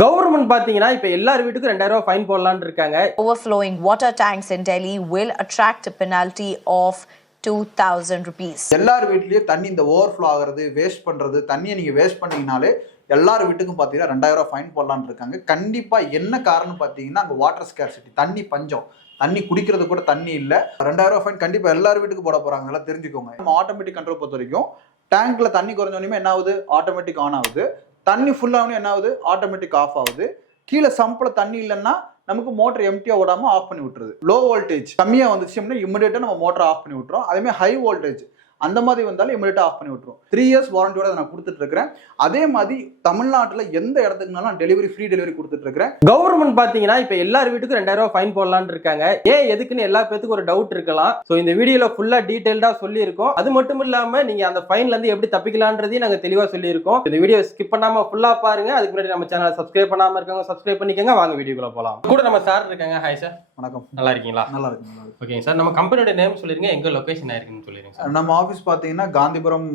Government பாத்தீங்கன்னா இப்ப எல்லார் வீட்டுக்கும் 2000 ரூபாய் ஃபைன் போடலாம்னு இருக்காங்க. Overflowing water tanks in Delhi will attract a penalty of 2000 rupees. எல்லார் வீட்லயும் தண்ணி இந்த ஓவர்ஃப்ளோ ஆகுறது, வேஸ்ட் பண்றது, தண்ணியை நீங்க வேஸ்ட் பண்ணீங்கனாலே எல்லார் வீட்டுக்கும் பாத்தீங்கன்னா 2000 ரூபாய் ஃபைன் போடலாம்னு இருக்காங்க. கண்டிப்பா என்ன காரணம் பாத்தீங்கன்னா அங்க வாட்டர் ஸ்கேர்சிட்டி, தண்ணி பஞ்சம், தண்ணி குடிக்கிறது கூட தண்ணி இல்ல. 2000 ரூபாய் ஃபைன் கண்டிப்பா எல்லார் வீட்டுக்கு போட போறாங்க, எல்லாம் தெரிஞ்சுக்கோங்க. நம்ம ஆட்டோமேட்டிக் கண்ட்ரோல் பொறுத்த வரைக்கும் டேங்க்ல தண்ணி குறைஞ்சோடனே என்ன ஆகுது, ஆட்டோமேட்டிக் ஆன் ஆகுது. தண்ணி ஃபுல்லாகவே என்ன ஆகுது, ஆட்டோமேட்டிக் ஆஃப் ஆகுது. கீழே சம்பில் தண்ணி இல்லைன்னா நமக்கு மோட்டர் எம்டியா ஓடாம ஆஃப் பண்ணி விட்டுருது. லோ வோல்டேஜ் கம்மியாக வந்துச்சு அப்படின்னா இமிடியேட்டா நம்ம மோட்டர் ஆஃப் பண்ணி விட்டுறோம். அதே மாதிரி ஹை வோல்டேஜ் அந்த மாதிரி வந்தாலும் இமிடியேட்டா ஆஃப் பண்ணி விட்டுரும். 3 இயர்ஸ் வாரண்டியோட நான் கொடுத்துட்டு இருக்கிறேன். அதே மாதிரி தமிழ்நாட்டில் எந்த இடத்துக்குனாலும் டெலிவரி, ஃப்ரீ டெலிவரி கொடுத்துட்டு இருக்கிறேன். கவர்மெண்ட் பாத்தீங்கன்னா இப்ப எல்லார் வீட்டுக்கும் 2000 ரூபாய் ஃபைன் போடலாம்னு இருக்காங்க. ஏன் எதுக்குன்னு எல்லா பேத்துக்கும் ஒரு டவுட் இருக்கலாம். சோ இந்த வீடியோல ஃபுல்லா டீடைல்டா சொல்லி இருக்கோம். அது மட்டும் இல்லாம நீங்க அந்த ஃபைன்ல இருந்து எப்படி தப்பிக்கலாம்ன்றதையும் நாங்க தெளிவா சொல்லி இருக்கோம். இந்த வீடியோ ஸ்கிப் பண்ணாம ஃபுல்லா பாருங்க. அதுக்கு முன்னாடி நம்ம சேனலை சப்ஸ்கிரைப் பண்ணாம இருக்கவங்க சப்ஸ்கிரைப் பண்ணிக்கோங்க. வாங்க வீடியோக்குள்ள போலாம். கூட நம்ம சார் இருக்காங்க. Hi sir. வணக்கம். நல்லா இருக்கீங்களா? நல்லா இருக்கு. ஓகேங்க சார். நம்ம கம்பெனியோட நேம் சொல்லிருங்க, எங்க லொகேஷன் ஆயிருக்குன்னு சொல்லிருங்க சார். நம்ம ஆஃபீஸ் பார்த்தீங்கன்னா காந்திபுரம்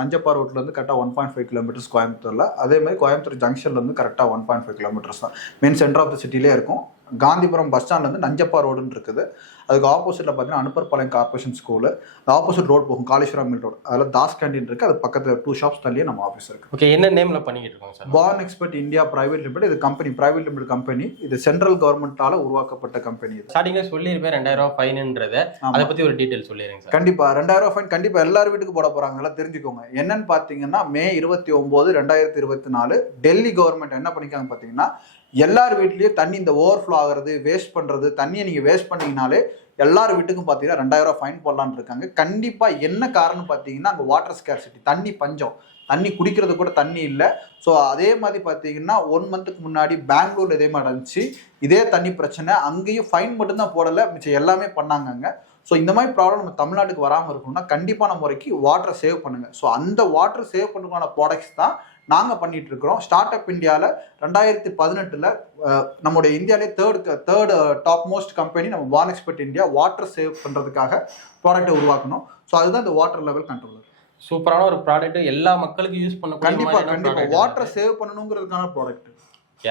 நஞ்சப்பா ரோட்ல இருந்து கரெக்டாக 1.5 கிலோமீட்டர்ஸ் கோயம்புத்தூர்ல. அதே மாதிரி கோயம்புத்தூர் ஜங்ஷன்ல இருந்து கரெக்டாக 1.5 கிலோமீட்டர்ஸ் தான். மெயின் சென்டர் ஆஃப் த சிட்டிலே இருக்கும். காந்திபுரம் பஸ் ஸ்டாண்ட்ல இருந்து நஞ்சப்பா ரோடுன்னு இருக்குது. அதுக்கு ஆப்போசிட்ல பார்த்தீங்கன்னா Anupparpalayam corporation school, opposite road போகும் காலேஸ்வரம் மில் ரோடு. அதில் தாஸ் கேண்டீன் இருக்கு. அது பக்கத்தில் 2 ஷாப்ஸ் தள்ளியே நம்ம ஆஃபீஸ் இருக்கு. ஓகே, என்ன நேம்ல பண்ணிட்டு இருக்கோம் sir? Born expert India private limited. இது கம்பெனி பிரைவேட் லிமிடெட் கம்பெனி. இது சென்ட்ரல் கவர்மெண்டால உருவாக்கப்பட்ட கம்பெனி. இது ஸ்டார்டிங்ல சொல்லிருப்பேன் 2000 ரூபாய் ஃபைன்ன்றத. அதை பத்தி ஒரு டீடைல் சொல்லிருங்க சார். கண்டிப்பா 2000 ரூபாய் ஃபைன் கண்டிப்பா எல்லார் வீட்டுக்கு போட போறாங்க, எல்லாம் தெரிஞ்சுக்கோங்க. என்னன்னு பாத்தீங்கன்னா மே 29, 2024 டெல்லி கவர்மெண்ட் என்ன பண்ணிக்காங்க பாத்தீங்கன்னா, எல்லார் வீட்லயும் தண்ணி இந்த ஓவர்ஃப்ளோ ஆகுறது, வேஸ்ட் பண்றது, தண்ணியை நீங்க வேஸ்ட் பண்ணீங்கனாலே எல்லார் வீட்டுக்கும் பார்த்தீங்கன்னா 2000 ரூபாய் ஃபைன் போடலான்னு இருக்காங்க. கண்டிப்பா என்ன காரணம் பார்த்தீங்கன்னா அங்கே வாட்டர் ஸ்கேர்சிட்டி, தண்ணி பஞ்சம், தண்ணி குடிக்கிறது கூட தண்ணி இல்லை. ஸோ அதே மாதிரி பார்த்தீங்கன்னா 1 மந்த்துக்கு முன்னாடி பெங்களூர்ல இதே மாதிரி இருந்துச்சு. இதே தண்ணி பிரச்சனை, அங்கேயும் ஃபைன் மட்டும்தான் போடலை, மிச்சம் எல்லாமே பண்ணாங்க. ஸோ இந்த மாதிரி ப்ராப்ளம் நம்ம தமிழ்நாட்டுக்கு வராமல் இருக்கணும்னா கண்டிப்பான முறைக்கு வாட்டரை சேவ் பண்ணுங்க. ஸோ அந்த வாட்டர் சேவ் பண்ணுறதுக்கான ப்ராடக்ட்ஸ் தான் நாங்கள் பண்ணிட்டு இருக்கிறோம். ஸ்டார்ட் அப் இந்தியாவில் 2018 நம்முடைய இந்தியாவிலே தேர்ட் டாப் மோஸ்ட் கம்பெனி நம்ம born expert India water save பண்ணுறதுக்காக ப்ராடக்ட்டை உருவாக்கணும். ஸோ அதுதான் இந்த வாட்டர் லெவல் கண்ட்ரோலர். சூப்பரான ஒரு ப்ராடக்ட், எல்லா மக்களுக்கும் யூஸ் பண்ண. கண்டிப்பாக வாட்டர் சேவ் பண்ணணுங்கிறதுக்கான ப்ராடக்ட்.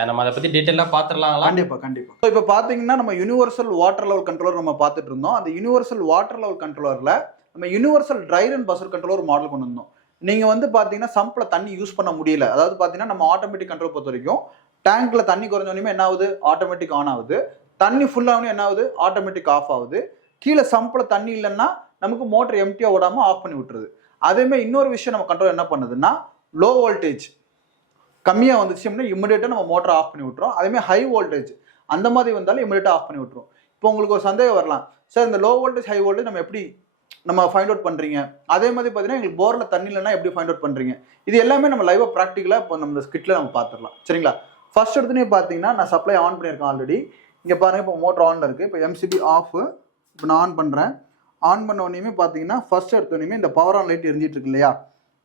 நம்ம அதை பத்தி டீடைலா பாத்துறலாம். கண்டிப்பா. இப்போ பாத்தீங்கன்னா நம்ம யூனிவர்சல் வாட்டர் லெவல் கண்ட்ரோலர் நம்ம பார்த்துட்டு இருந்தோம். அந்த யூனிவர்சல் வாட்டர் லெவல் கண்ட்ரோலர்ல நம்ம universal dryer and buzzer controller model கொண்டு வந்தோம். நீங்க வந்து பாத்தீங்கன்னா சம்ப்ல தண்ணி யூஸ் பண்ண முடியல. அதாவது பாத்தீங்கன்னா நம்ம ஆட்டோமேட்டிக் கண்ட்ரோல் பொறுத்த வரைக்கும் டேங்க்ல தண்ணி குறைஞ்சோடனே என்ன ஆகுது, ஆட்டோமேட்டிக் ஆன் ஆகுது. தண்ணி ஃபுல்லாகவே என்ன ஆகுது, ஆட்டோமேட்டிக் ஆஃப் ஆகுது. கீழே சம்ப்ல தண்ணி இல்லைன்னா நமக்கு மோட்டர் எம்டியா ஓடாம ஆஃப் பண்ணி விட்டுருது. அதே மாதிரி இன்னொரு விஷயம் நம்ம கண்ட்ரோல் என்ன பண்ணுதுன்னா, லோ வோல்டேஜ் கம்மியாக வந்துச்சு அப்படின்னா இமிடியேட்டாக நம்ம மோட்டர் ஆஃப் பண்ணி விட்டுரும். அதேமாதிரி ஹை வோல்டேஜ் அந்த மாதிரி வந்தாலும் இமிடியேட்டாக ஆஃப் பண்ணி விட்டுரும். இப்போ உங்களுக்கு ஒரு சந்தேகம் வரலாம், சார் இந்த லோ வோல்டேஜ் ஹை வோல்டேஜ் நம்ம எப்படி ஃபைண்ட் அவுட் பண்ணுறீங்க? அதே மாதிரி பார்த்தீங்கன்னா எங்களுக்கு போரில் தண்ணி இல்லைன்னா எப்படி ஃபைண்ட் அவுட் பண்ணுறீங்க? இது எல்லாமே நம்ம லைவாக ப்ராக்டிக்கலாக இப்போ நம்ம ஸ்கிட்டில் நம்ம பார்த்துடலாம். சரிங்களா? ஃபர்ஸ்ட் எடுத்துனே பார்த்தீங்கன்னா நான் சப்ளை ஆன் பண்ணியிருக்கேன் ஆல்ரெடி. இங்கே பாருங்கள், இப்போ மோட்டர் ஆனில் இருக்குது. இப்போ எம்சிபி ஆஃப். இப்போ நான் ஆன் பண்ணுறேன். ஆன் பண்ண உடனே பார்த்தீங்கன்னா ஃபர்ஸ்ட் எடுத்தோடனே இந்த பவர் ஆன் லைட் எரிஞ்சிட்டு இருக்கு இல்லையா?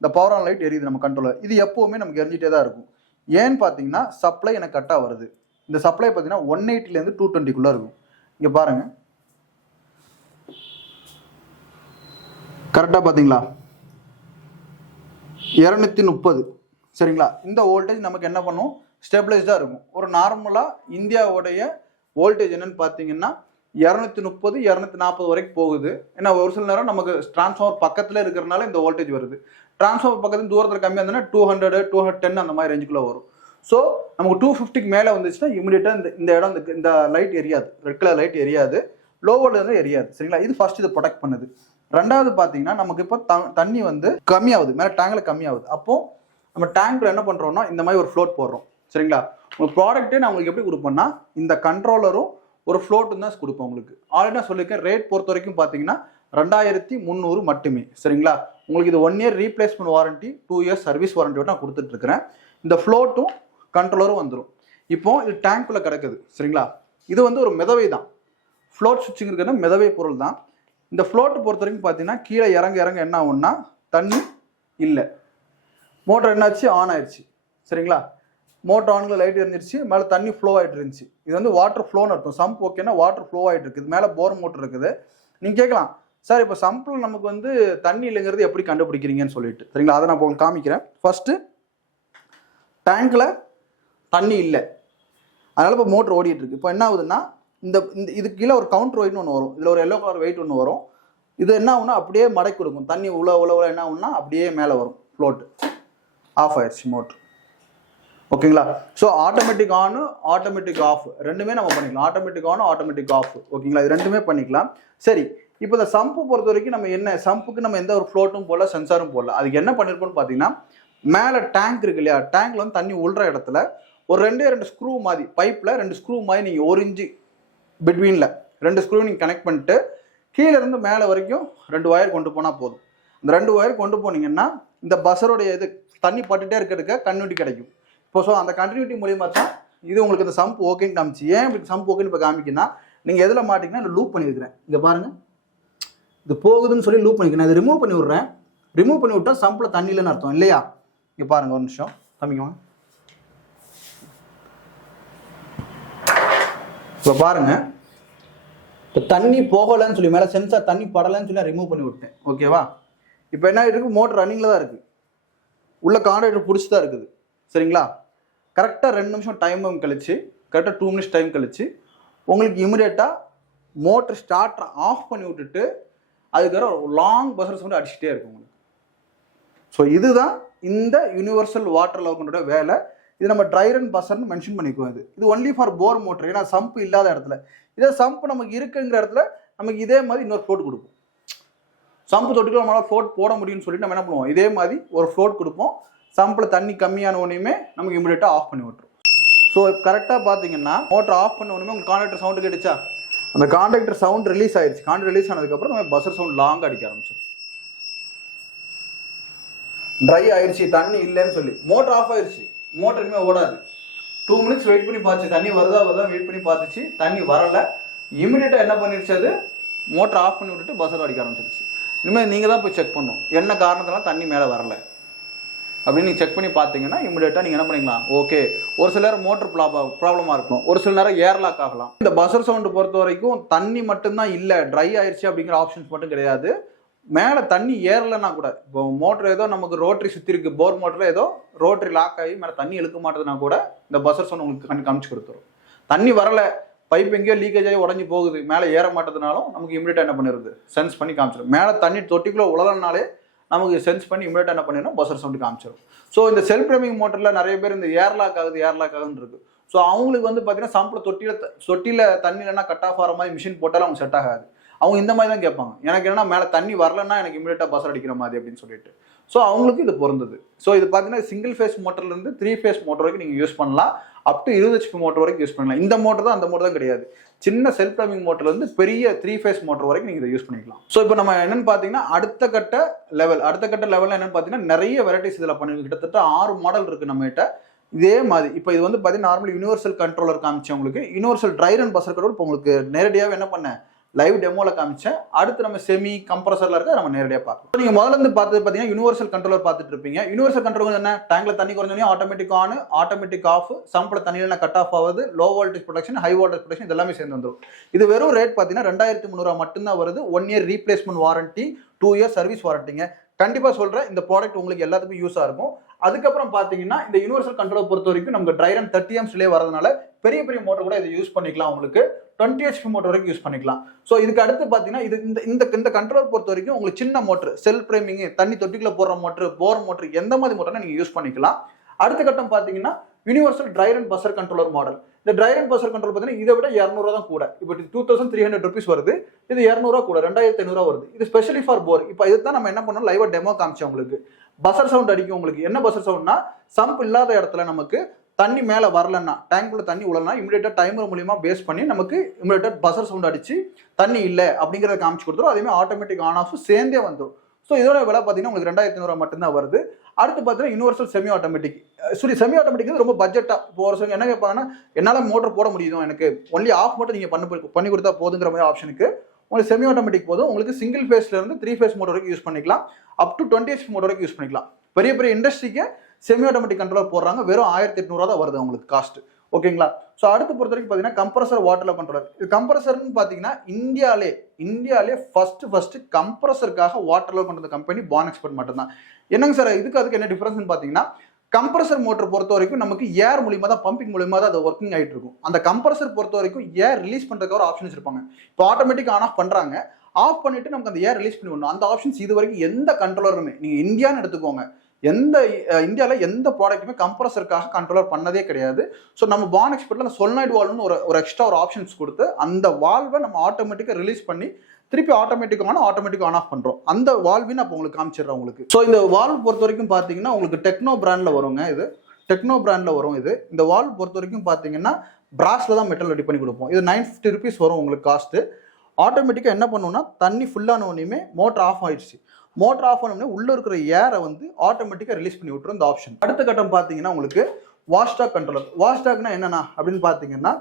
இந்த பவர் ஆன் லைட் எரியுது நம்ம கண்ட்ரோலர். இது எப்போவுமே நமக்கு எரிஞ்சிட்டே தான் இருக்கும். ஏன்னு பார்த்தீங்கன்னா சப்ளை எனக்கு கரெக்டாக வருது. இந்த சப்ளை பார்த்தீங்கன்னா 180 220 இருக்கும். இங்கே பாருங்க, கரெக்டாக பார்த்தீங்களா 230. சரிங்களா? இந்த வோல்டேஜ் நமக்கு என்ன பண்ணும், ஸ்டெபிளைஸ்டாக இருக்கும். ஒரு நார்மலாக இந்தியாவுடைய வோல்டேஜ் என்னன்னு பார்த்தீங்கன்னா 230 240 வரைக்கும் போகுது. ஏன்னா ஒரு சில நேரம் நமக்கு டிரான்ஸ்ஃபார்மர் பக்கத்தில் இருக்கிறதுனால இந்த வோல்டேஜ் வருது. டிரான்ஸ்ஃபார்மர் பக்கத்தில் தூரத்தில் கம்மியாக இருந்ததுன்னா 200 210 அந்த மாதிரி ரேஞ்சுக்குள்ளே வரும். ஸோ நமக்கு 250க்கு மேலே வந்துச்சுன்னா இமிடியேட்டாக இந்த இடம் இந்த லைட் எரியாது, ரெட் கலர் லைட் எரியாது, லோ வோல்டேஜ் எரியாது. சரிங்களா? இது ஃபர்ஸ்ட் இது ப்ரொடெக்ட் பண்ணுது. ரெண்டாவது பார்த்தீங்கன்னா நமக்கு இப்போ தண்ணி வந்து கம்மியாகுது, மேலே டேங்கில் கம்மியாகுது. அப்போ நம்ம டேங்க்ல என்ன பண்ணுறோம்னா இந்த மாதிரி ஒரு ஃப்ளோட் போடுறோம். சரிங்களா? உங்கள் ப்ராடக்ட்டே நான் உங்களுக்கு எப்படி கொடுப்பேன்னா இந்த கண்ட்ரோலரும் ஒரு ஃப்ளோட்டும் தான் கொடுப்போம் உங்களுக்கு. ஆல்ரெடி நான் சொல்லியிருக்கேன், ரேட் பொறுத்த வரைக்கும் பார்த்தீங்கன்னா 2300 மட்டுமே. சரிங்களா? உங்களுக்கு இது 1 year replacement warranty, 2 years service வாரண்டியோட நான் கொடுத்துட்டு இருக்கிறேன். இந்த ஃப்ளோட்டும் கண்ட்ரோலரும் வந்துடும். இப்போ இது டேங்க்குள்ளே கிடக்குது. சரிங்களா? இது வந்து ஒரு மிதவை தான். ஃப்ளோட் சுவிட்சிங் இருக்கிற மிதவை பொருள் தான். இந்த ஃப்ளோட்டு பொறுத்த வரைக்கும் பார்த்தீங்கன்னா கீழே இறங்க என்ன ஆகும்னா தண்ணி இல்லை, மோட்டர் என்னாச்சு, ஆன் ஆயிடுச்சு. சரிங்களா? மோட்டர் ஆனில் லைட் எரிஞ்சிருச்சு, மேலே தண்ணி ஃப்ளோ ஆகிட்டு இருந்துச்சு. இது வந்து வாட்டர் ஃப்ளோன்னு அர்த்தம். சம்ப் ஓகேன்னா வாட்டர் ஃப்ளோ ஆகிட்டு இருக்குது. மேலே போர் மோட்டர் இருக்குது. நீங்கள் கேட்கலாம், சார் இப்போ சம்பில் நமக்கு வந்து தண்ணி இல்லைங்கிறது எப்படி கண்டுபிடிக்கிறீங்கன்னு சொல்லிட்டு. சரிங்களா? அதை நான் உங்களுக்கு காமிக்கிறேன். ஃபர்ஸ்ட்டு டேங்க்கில் தண்ணி இல்லை, அதனால இப்போ மோட்டர் ஓடிட்டு இருக்கு. இப்போ என்ன ஆகுதுன்னா இந்த இதுக்கு கீழே ஒரு கவுண்டர் வெயிட்னு ஒன்று வரும், இதில் ஒரு எல்லோ கலர் வெயிட் ஒன்று வரும். இது என்ன ஆகுனா அப்படியே மடக்கி கொடுக்கும், தண்ணி உள்ள என்ன ஆகுனா அப்படியே மேலே வரும், ஃப்ளோட் ஆஃப் ஆயிடுச்சு மோட்ரு. ஓகேங்களா? So automatic on automatic off ரெண்டுமே நம்ம பண்ணிக்கலாம். Automatic on automatic off. ஓகேங்களா? இது ரெண்டுமே பண்ணிக்கலாம். சரி, இப்போ இந்த சம்பு பொறுத்த வரைக்கும் நம்ம என்ன சம்புக்கு நம்ம எந்த ஒரு ஃப்ளோட்டும் போடல, சென்சாரும் போடல. அதுக்கு என்ன பண்ணிருப்போம்னு பார்த்தீங்கன்னா மேலே டேங்க் இருக்கு இல்லையா, டேங்க்ல வந்து தண்ணி உள்ற இடத்துல ஒரு ரெண்டு ஸ்க்ரூ மாதிரி பைப்பில் 2 ஸ்க்ரூ மாதிரி நீங்கள் 1 இன்ச்சு பிட்வீனில் 2 ஸ்க்ரூ நீங்கள் கனெக்ட் பண்ணிட்டு கீழே இருந்து மேலே வரைக்கும் 2 ஒயர் கொண்டு போனால் போதும். இந்த 2 ஒயர் கொண்டு போனீங்கன்னா இந்த பஸ்ஸருடைய இது தண்ணி பட்டுட்டே இருக்கிறதுக்கு கன்டினியூட்டி கிடைக்கும். இப்போ ஸோ அந்த கண்டினியூட்டி மூலியமாக தான் இது உங்களுக்கு இந்த சம்ப் ஓகேன்னு காமிச்சு. ஏன் இப்படி சம்ப் ஓகேன்னு இப்போ காமிக்குன்னா நீங்கள் எதில் மாட்டிங்கன்னா இந்த லூப் பண்ணியிருக்கிறேன், இங்கே பாருங்கள் இது போகுதுன்னு சொல்லி லூப் பண்ணிக்கிறேன். இதை ரிமூவ் பண்ணி விட்றேன். ரிமூவ் பண்ணி விட்டா சம்பில் தண்ணி இல்லைன்னு அர்த்தம் இல்லையா? இங்கே பாருங்க ஒரு நிமிஷம் தம்பிங்க. இப்போ பாருங்க, இப்போ தண்ணி போகலைன்னு சொல்லி மேலே சென்சார் தண்ணி படலைன்னு சொல்லி ரிமூவ் பண்ணி விட்டேன். ஓகேவா? இப்போ என்ன ஆகிட்டு இருக்கு, மோட்டர் ரன்னிங்கில் தான் இருக்குது, உள்ள கான்ட்ராக்டர் பிடிச்சி தான் இருக்குது. சரிங்களா? கரெக்டாக 2 நிமிஷம் டைம் கழிச்சு, கரெக்டாக 2 மினிட்ஸ் டைம் கழிச்சு உங்களுக்கு இமிடியேட்டாக மோட்டர் ஸ்டார்டர் ஆஃப் பண்ணி விட்டுட்டு அதுக்கப்புறம் ஒரு லாங் பஸ்ஸர் சவுண்ட் அடிச்சுட்டே இருக்கும் உங்களுக்கு. ஸோ இதுதான் இந்த யூனிவர்சல் வாட்டர் லவ் கண்ட்ரோலோட வேலை. இது நம்ம ட்ரை ரன் பஸ்ஸர்னு மென்ஷன் பண்ணிக்குவோம். இது ஒன்லி ஃபார் போர் மோட்டர். ஏன்னா சம்ப் இல்லாத இடத்துல, இதே சம்ப் நமக்கு இருக்குங்கிற இடத்துல நமக்கு இதே மாதிரி இன்னொரு ஃப்ளோட் கொடுப்போம். சம்பு தொட்டுக்கு நம்மளால் ஃப்ளோட் போட முடியும்னு சொல்லிட்டு நம்ம என்ன பண்ணுவோம், இதே மாதிரி ஒரு ஃப்ளோட் கொடுப்போம். சம்பில் தண்ணி கம்மியான உடனே நமக்கு இமிடியேட்டாக ஆஃப் பண்ணி விட்டுரும். ஸோ கரெக்டாக பார்த்தீங்கன்னா மோட்டர் ஆஃப் பண்ண உடனே உங்களுக்கு கான்ட்ராக்டர் சவுண்டு கேட்டுச்சா, அந்த கான்ட்ராக்டர் சவுண்ட் ரிலீஸ் ஆயிடுச்சு. கான்ட்ராக்டர் ரிலீஸ் ஆனதுக்கப்புறம் நம்ம பஸ்ஸர் சவுண்ட் லாங்காக அடிக்க ஆரம்பிச்சிடும். ட்ரை ஆயிடுச்சு, தண்ணி இல்லைன்னு சொல்லி மோட்டர் ஆஃப் ஆயிடுச்சு. மோட்டர் இனிமேல் ஓடாது. 2 மினிட்ஸ் வெயிட் பண்ணி பார்த்து தண்ணி வருதா வெயிட் பண்ணி பார்த்துச்சு, தண்ணி வரலை. இமிடியேட்டாக என்ன பண்ணிருச்சு, அது மோட்டர் ஆஃப் பண்ணி விட்டுட்டு பஸ்ஸர் அடிக்க ஆரம்பிச்சிருச்சு. இனிமேல் நீங்கள் தான் போய் செக் பண்ணணும், என்ன காரணத்தினால தண்ணி மேலே வரலை அப்படின்னு நீங்கள் செக் பண்ணி பார்த்தீங்கன்னா இமிடியேட்டாக நீங்கள் என்ன பண்ணிக்கலாம். ஓகே, ஒரு சில நேரம் மோட்டர் ப்ராப்ளமாக இருக்கும், ஒரு சில நேரம் ஏர்லாக் ஆகலாம். இந்த பஸ்ஸர் சவுண்டு பொறுத்த வரைக்கும் தண்ணி மட்டும்தான் இல்லை, ட்ரை ஆயிடுச்சு அப்படிங்கிற ஆப்ஷன்ஸ் மட்டும் கிடையாது. மேலே தண்ணி ஏறலைன்னா கூட, இப்போ மோட்டர் ஏதோ நமக்கு ரோட்டரி சுற்றி இருக்கு, போர் மோட்டரில் ஏதோ ரோட்டரி லாக் ஆகி மேலே தண்ணி இழுக்க மாட்டேதுன்னா கூட இந்த பஸ்ஸர் சவுண்ட் உங்களுக்கு காமிச்சு கொடுத்துரும். தண்ணி வரலை, பைப் எங்கேயோ லீக்கேஜ் ஆகி உடஞ்சி போகுது, மேலே ஏற மாட்டதுனாலும் நமக்கு இமிடியேட்டாக என்ன பண்ணிடுது, சென்ஸ் பண்ணி காமிச்சிடும். மேலே தண்ணி தொட்டிக்குள்ளே உழலனாலே நமக்கு சென்ஸ் பண்ணி இமிடியேட்டாக என்ன பண்ணிடும், பஸ்ஸர் சவுண்டு காமிச்சிடும். ஸோ இந்த செல்ஃப் ட்ரைவிங் மோட்டரில் நிறைய பேர் இந்த ஏர்லாக் ஆகுதுன்னு இருக்கு. ஸோ அவங்களுக்கு வந்து பார்த்தீங்கன்னா சம்பில் தொட்டியில் தண்ணி இல்லைன்னா கட் ஆஃப் ஆகிற மாதிரி மிஷின் போட்டாலும் அவங்க செட் ஆகாது. அவங்க இந்த மாதிரி தான் கேட்பாங்க, எனக்கு என்னன்னா மேலே தண்ணி வரலன்னா எனக்கு இமிடியேட்டாக பஸ்ஸர் அடிக்கிற மாதிரி அப்படின்னு சொல்லிட்டு. ஸோ அவங்களுக்கு இது பொருந்தது. ஸோ இது பார்த்தீங்கன்னா சிங்கிள் ஃபேஸ் மோட்டர்லேருந்து 3 ஃபேஸ் மோட்டர் வரைக்கும் நீங்கள் யூஸ் பண்ணலாம். அப் டு 20 HP மோட்டர் வரைக்கும் யூஸ் பண்ணலாம். இந்த மோட்டர் தான் அந்த மோட்டர் தான் கிடையாது. சின்ன செல்ஃப் ட்ரைவிங் மோட்டர்லேருந்து பெரிய 3 ஃபேஸ் மோட்டர் வரைக்கும் நீங்கள் இதை யூஸ் பண்ணிக்கலாம். ஸோ இப்போ நம்ம என்னன்னு பார்த்தீங்கன்னா அடுத்த கட்ட லெவலில் என்னன்னு பார்த்தீங்கன்னா நிறைய வெரைட்டிஸ் இதில் பண்ணிருக்கு. கிட்டத்தட்ட 6 மாடல் இருக்குது நம்மகிட்ட. இதே மாதிரி இப்போ இது வந்து பார்த்தீங்கன்னா நார்மல் யூனிவர்சல் கண்ட்ரோலர் காமிச்சேன் உங்களுக்கு. Universal try run buzzer control இப்போ உங்களுக்கு நேரடியாகவே என்ன பண்ணேன், லைவ் டெமோவில் காமிச்சேன். அடுத்து நம்ம செமி கம்ப்ரஸரில் இருக்க நம்ம நேரடியாக பார்க்கலாம். நீங்கள் முதல்ல இருந்து பார்த்தது பார்த்தீங்கன்னா யூனிவர்சல் கண்ட்ரோலர் பார்த்துட்டு இருப்பீங்க. யூனிவர்சல் கண்ட்ரோலர் என்ன, டேங்க்ல தண்ணி குறைஞ்சோடனே ஆட்டோமேட்டிக் ஆன் ஆட்டோமேட்டிக் ஆஃப், சம்பில் தண்ணியில் கட் ஆஃப் ஆகுது, low voltage production high voltage production இதெல்லாமே சேர்ந்து வந்துடும். இது வெறும் ரேட் பார்த்தீங்கன்னா 2300 மட்டும்தான் வருது. 1 year replacement warranty, 2 years service வாரண்டிங்க. கண்டிப்பாக சொல்கிறேன், இந்த ப்ராடக்ட் உங்களுக்கு எல்லாத்துக்கும் யூஸாக இருக்கும். அதுக்கப்புறம் பார்த்தீங்கன்னா இந்த யூனிவர்சல் கண்ட்ரோலர் பொறுத்த வரைக்கும் நமக்கு ட்ரை ரன் 30 amps வரதுனால பெரிய மோட்டர் கூட இதை யூஸ் பண்ணிக்கலாம். உங்களுக்கு 20 HP மோட்டர் வரைக்கும் யூஸ் பண்ணிக்கலாம். ஸோ இதுக்கு அடுத்து பார்த்தீங்கன்னா இந்த கண்ட்ரோலர் பொறுத்த வரைக்கும் உங்களுக்கு சின்ன மோட்டர், செல்ஃப் ப்ரைமிங், தண்ணி தொட்டிக்குள்ள போடுற மோட்டர், போர் மோட்டர், எந்த மாதிரி மோட்டர்னா நீங்கள் யூஸ் பண்ணிக்கலாம். அடுத்த கட்டம் பார்த்தீங்கன்னா universal try run buzzer controller model. இந்த ட்ரை ரன் பஸ்ஸர் கண்ட்ரோல் பார்த்தீங்கன்னா இதை விட 200 தான் கூட. இப்போ 2300 rupees வருது, இது 200 கூட 2500 வருது. இது ஸ்பெஷலி ஃபார் போர். இப்போ இதுதான் நம்ம என்ன பண்ணோம், லைவா டெமோ காமிச்சோம் உங்களுக்கு. பஸ்ஸர் சவுண்ட் அடிக்கும் உங்களுக்கு. என்ன பஸ்ஸர் சவுண்ட்னா, சம்ப் இல்லாத இடத்துல நமக்கு தண்ணி மேலே வரலன்னா, டேங்க்ல தண்ணி உழலனா இமிடியேட்டா டைமர் மூலியமா பேஸ் பண்ணி நமக்கு இமிடியேட்டா பஸ்ஸர் சவுண்ட் அடிச்சு தண்ணி இல்லை அப்படிங்கிறத காமிச்சு கொடுத்துரும். அதே மாதிரி ஆட்டோமேட்டிக் ஆன் ஆஃப் சேர்ந்தே வந்துடும். ஸோ இதோட விலை பார்த்தீங்கன்னா உங்களுக்கு 2500 மட்டும்தான் வருது. அடுத்து பார்த்தீங்கன்னா universal semi automatic. Semi automatic ரொம்ப பட்ஜெட்டாக. இப்போ ஒரு சில என்ன கேட்பாங்கன்னா, என்னால் மோட்டர் போட முடியும், எனக்கு ஒன்லி ஆஃப் மட்டும் நீங்கள் பண்ணி கொடுத்தா போதுங்கிற மாதிரி ஆப்ஷனுக்கு உங்களுக்கு செமி ஆட்டோமேட்டிக் போதும். உங்களுக்கு சிங்கிள் ஃபேஸ்ல இருந்து 3 ஃபேஸ் மோட்டர் வரைக்கும் யூஸ் பண்ணிக்கலாம். அப் டு 20 HP மோட்டர் வரைக்கும் யூஸ் பண்ணிக்கலாம். பெரிய இண்டஸ்ட்ரிக்கு செமி ஆட்டோமேட்டிக் கண்ட்ரோலர் போடுறாங்க. வெறும் 1800 தான் வருது உங்களுக்கு காஸ்ட். ஓகேங்களா? ஸோ அடுத்து பொறுத்த வரைக்கும் பார்த்தீங்கன்னா கம்ப்ரஸர் வாட்டர் கண்ட்ரோலர். இது கம்ப்ரஸர்னு பார்த்தீங்கன்னா இந்தியாலே ஃபர்ஸ்ட் கம்ப்ரஸருக்காக வாட்டர் கொண்டு வந்த கம்பெனி பான் எக்ஸ்பர்ட் மட்டும்தான். என்னங்க சார் இதுக்கு அதுக்கு என்ன டிஃபரன்ஸ்னு பார்த்தீங்கன்னா, கம்ப்ரஸர் மோட்டர் பொறுத்த வரைக்கும் நமக்கு ஏர் மூலியமா தான், பம்பிங் மூலியமா தான் அது ஒர்க்கிங் ஆகிட்டு இருக்கும். அந்த கம்ப்ரஸர் பொறுத்த வரைக்கும் ஏர் ரிலீஸ் பண்றதுக்கு ஒரு ஆப்ஷன்ஸ் இருப்பாங்க. இப்போ ஆட்டோமேட்டிக் ஆன் ஆஃப் பண்றாங்க, ஆஃப் பண்ணிட்டு நமக்கு அந்த ஏர் ரிலீஸ் பண்ணி விடணும். அந்த ஆப்ஷன்ஸ் இது வரைக்கும் எந்த கண்ட்ரோலருமே, நீங்க இந்தியான்னு எடுத்துக்கோங்க, இந்தியாவில் எந்த ப்ராடக்ட்டுமே கம்ப்ரஸருக்காக கண்ட்ரோலர் பண்ணதே கிடையாது. ஸோ நம்ம பான் எக்ஸ்பர்ட்ல அந்த சொல்னாய்டு வால்வ்னு ஒரு எக்ஸ்ட்ரா ஒரு ஆப்ஷன்ஸ் கொடுத்து அந்த வால்வை நம்ம ஆட்டோமேட்டிக்காக ரிலீஸ் பண்ணி திருப்பி ஆட்டோமேட்டிக் ஆன் ஆஃப் பண்றோம். அந்த வால்வின் அப்போ உங்களுக்கு காமிச்சிடுறேன் உங்களுக்கு. ஸோ இந்த வால்வ் பொறுத்த வரைக்கும் பார்த்தீங்கன்னா உங்களுக்கு டெக்னோ பிராண்ட்ல வருங்க. இது டெக்னோ பிராண்ட்ல வரும். இந்த வால்வ் பொறுத்த வரைக்கும் பார்த்தீங்கன்னா பிராஸ்ல தான் மெட்டல் ரெடி பண்ணி கொடுப்போம். இது 950 rupees வரும் உங்களுக்கு காஸ்ட்டு. ஆட்டோமேட்டிக்காக என்ன பண்ணுவோம்னா தண்ணி ஃபுல்லான உடனே மோட்டர் ஆஃப் ஆயிடுச்சு. மோட்டர் ஆஃப் ஆனோடனே உள்ள இருக்கிற ஏரை வந்து ஆட்டோமேட்டிக்காக ரிலீஸ் பண்ணி விட்டுரும் இந்த ஆப்ஷன். அடுத்த கட்டம் பார்த்தீங்கன்னா உங்களுக்கு வாஷ்டாக் கண்ட்ரோலர். வாஷ்டாக்னா என்னன்னா அப்படின்னு பார்த்தீங்கன்னா,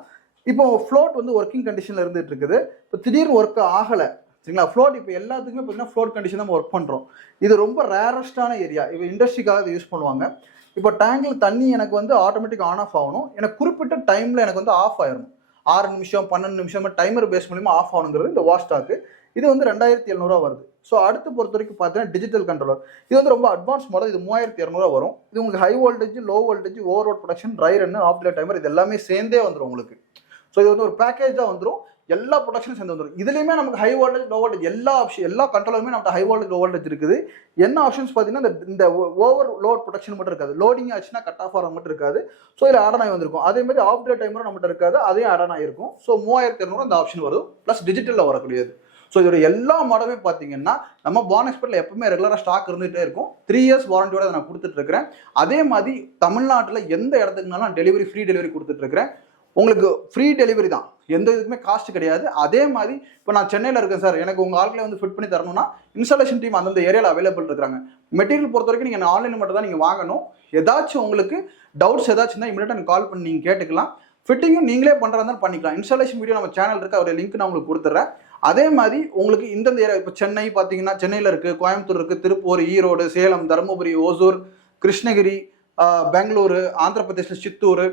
இப்போ ஃப்ளோட் வந்து ஒர்க்கிங் கண்டிஷன்ல இருந்துட்டு இருக்குது. இப்போ திடீர்னு ஒர்க் ஆகலை சரிங்களா, ஃப்ளோட் இப்போ எல்லாத்துக்குமே பார்த்தீங்கன்னா ஃப்ளோட் கண்டிஷன் தான் ஒர்க் பண்ணுறோம். இது ரொம்ப ரேரஸ்டான ஏரியா. இப்போ இண்டஸ்ட்ரிக்காக இதை யூஸ் பண்ணுவாங்க. இப்போ டேங்கில் தண்ணி எனக்கு வந்து ஆட்டோமேட்டிக் ஆன் ஆஃப் ஆகணும், எனக்கு குறிப்பிட்ட டைமில் எனக்கு வந்து ஆஃப் ஆயிடணும். 6 நிமிஷம் 12 நிமிஷம் டைமர் பேஸ் மூலியமா ஆஃப் ஆகணுங்கிறது இந்த வாஷ்டாக்கு. இது வந்து 2700 வருது. ஸோ அடுத்து பொறுத்த வரைக்கும் பார்த்தீங்கன்னா டிஜிட்டல் கண்ட்ரோலர். இது வந்து ரொம்ப அட்வான்ஸ் மாடல். இது 3200 வரும். இது உங்களுக்கு high voltage, low voltage, overload protection, dry run, off day timer இது எல்லாமே சேர்ந்தே வந்துடும் உங்களுக்கு. ஸோ இது வந்து ஒரு பேக்கேஜ் தான் வந்துடும். எல்லா ப்ரொடக்ஷனும் சேர்ந்து வந்துடும். இதுலையுமே நமக்கு ஹை வோல்டேஜ், லோ வோல்டேஜ் எல்லா கண்ட்ரோலுமே நமக்கு ஹை வோல்டேஜ், லோ வோல்டேஜ் இருக்குது. என்ன ஆப்ஷன்ஸ் பார்த்தீங்கன்னா இந்த ஓவர் லோட் ப்ரொடக்ஷன் மட்டும் இருக்காது. லோடிங் ஆச்சுன்னா கட் ஆஃப் ஆகிற மட்டும் இருக்காது. ஸோ இதில் ஆட் ஆகி வந்திருக்கும். அதே மாதிரி ஆஃப் டே டைமரும் நம்மகிட்ட இருக்காது, அதையும் ஆட் ஆகிருக்கும். ஸோ 3200 அந்த ஆப்ஷன் வரும். ப்ளஸ் டிஜிட்டலில் வரக்கூடியது. ஸோ இதோட எல்லா மாடலுமே பார்த்தீங்கன்னா நம்ம பான் எக்ஸ்பர்ட்ல எப்பவுமே ரெகுலராக ஸ்டாக் இருந்துகிட்டே இருக்கும். 3 years வாரண்டியோட நான் கொடுத்துட்டு இருக்கிறேன். அதே மாதிரி தமிழ்நாட்டில் எந்த இடத்துக்குனாலும் நான் டெலிவரி, ஃப்ரீ டெலிவரி கொடுத்துட்டு இருக்கிறேன். உங்களுக்கு ஃப்ரீ டெலிவரி தான், எந்த இதுக்குமே காஸ்ட் கிடையாது. அதே மாதிரி இப்போ நான் சென்னையில் இருக்கேன் சார், எனக்கு உங்கள் ஆட்களை வந்து ஃபிட் பண்ணி தரணும்னா இன்ஸ்டாலேஷன் டீம் அந்தந்த ஏரியாவில் அவைலபிள் இருக்காங்க. மெட்டீரியல் பொறுத்த வரைக்கும் நீங்கள் ஆன்லைனில் மட்டும் தான் நீங்கள் வாங்கணும். ஏதாச்சும் உங்களுக்கு டவுட்ஸ் ஏதாச்சும் தான் இமீடியட்டாக எனக்கு கால் பண்ணி நீங்கள் கேட்டுக்கலாம். ஃபிட்டிங்கும் நீங்களே பண்ணுறதா பண்ணிக்கலாம். இன்ஸ்டாலேஷன் வீடியோ நம்ம சேனல் இருக்குது, அவருடைய லிங்க் நான் உங்களுக்கு கொடுத்துட்றேன். அதே மாதிரி உங்களுக்கு இந்தந்த ஏரியா, இப்போ சென்னை பார்த்தீங்கன்னா சென்னையில் இருக்குது, கோயம்புத்தூர் இருக்குது, திருப்பூர், ஈரோடு, சேலம், தருமபுரி, ஓசூர், கிருஷ்ணகிரி, பெங்களூரு, ஆந்திர பிரதேஷ், சித்தூர்,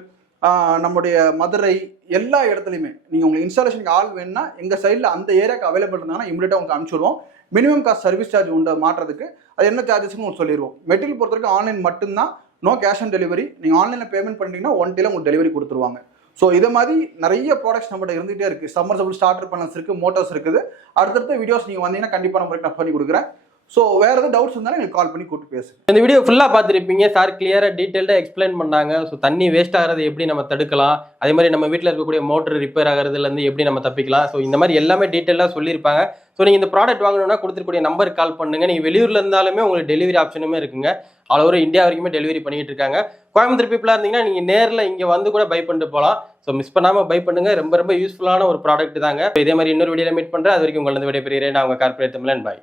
நம்முடைய மதுரை, எல்லா இடத்துலையுமே நீங்கள் உங்களுக்கு இன்ஸ்டாலேஷனுக்கு ஆள் வேணும்னா எங்கள் சைடில் அந்த ஏரியாவுக்கு அவைலபிள் இருந்தாங்கன்னா இமீடியட்டாக உங்களுக்கு அனுப்பிச்சுடுவோம். மினிமம் காஸ்ட் சர்வீஸ் சார்ஜ் உண்டு மாற்றுறதுக்கு. அது என்ன சார்ஜஸ்ன்னு உங்களுக்கு சொல்லிடுவோம். மெட்டீரியல் பொறுத்த வரைக்கும் ஆன்லைன் மட்டும்தான், நோ கேஷ் ஆன் டெலிவரி. நீங்கள் ஆன்லைனில் பேமெண்ட் பண்ணிட்டீங்கன்னா 1 day உங்களுக்கு டெலிவரி கொடுத்துருவாங்க. ஸோ இதை மாதிரி நிறைய ப்ராடக்ட்ஸ் நம்மகிட்ட இருந்துகிட்டே இருக்குது. சம்மர்சபிள் ஸ்டார்டர் பேனல்ஸ் இருக்குது, மோட்டர்ஸ் இருக்குது. அடுத்தடுத்த வீடியோஸ் நீங்கள் வந்தீங்கன்னா கண்டிப்பாக நம்மளுக்கு நான் பண்ணி கொடுக்குறேன். ஸோ வேறு எதாவது டவுட்ஸ் இருந்தாலும் எனக்கு கால் பண்ணி கூப்பிட்டு பேசு. இந்த வீடியோ ஃபுல்லாக பார்த்துருப்பீங்க. சார் கிளியராக டீட்டெயில்டாக எக்ஸ்பிளைன் பண்ணாங்க. ஸோ தண்ணி வேஸ்ட் ஆகிறது எப்படி நம்ம தடுக்கலாம், அதே மாதிரி நம்ம வீட்டில் இருக்கக்கூடிய மோட்டர் ரிப்பேர் ஆகிறதுலேருந்து எப்படி நம்ம தப்பிக்கலாம். ஸோ இந்த மாதிரி எல்லாமே டீட்டெயிலாக சொல்லியிருப்பாங்க. ஸோ நீங்கள் இந்த ப்ராடக்ட் வாங்கணும்னா கொடுத்துருக்கூடிய நம்பருக்கு கால் பண்ணுங்கள். நீங்கள் வெளியூரில் இருந்தாலுமே உங்களுக்கு டெலிவரி ஆப்ஷனுமே இருக்குங்க. ஆல் ஓவர் இந்தியா வரைக்குமே டெலிவரி பண்ணிட்டு இருக்காங்க. கோயம்புத்தூர் பீப்புளாக இருந்தீங்கன்னா நீங்கள் நேரில் இங்கே வந்து கூட பை பண்ணிட்டு போகலாம். ஸோ மிஸ் பண்ணாமல் பை பண்ணுங்கள். ரொம்ப ரொம்ப யூஸ்ஃபுல்லான ஒரு ப்ராடக்ட் தாங்க. இதே மாதிரி இன்னொரு வீடியோவில் மீட் பண்ணுறேன். அது வரைக்கும் உங்களது விடைபெறுகிறேன். நான் உங்கள் கார்பரேட் தமிழன். பாய்.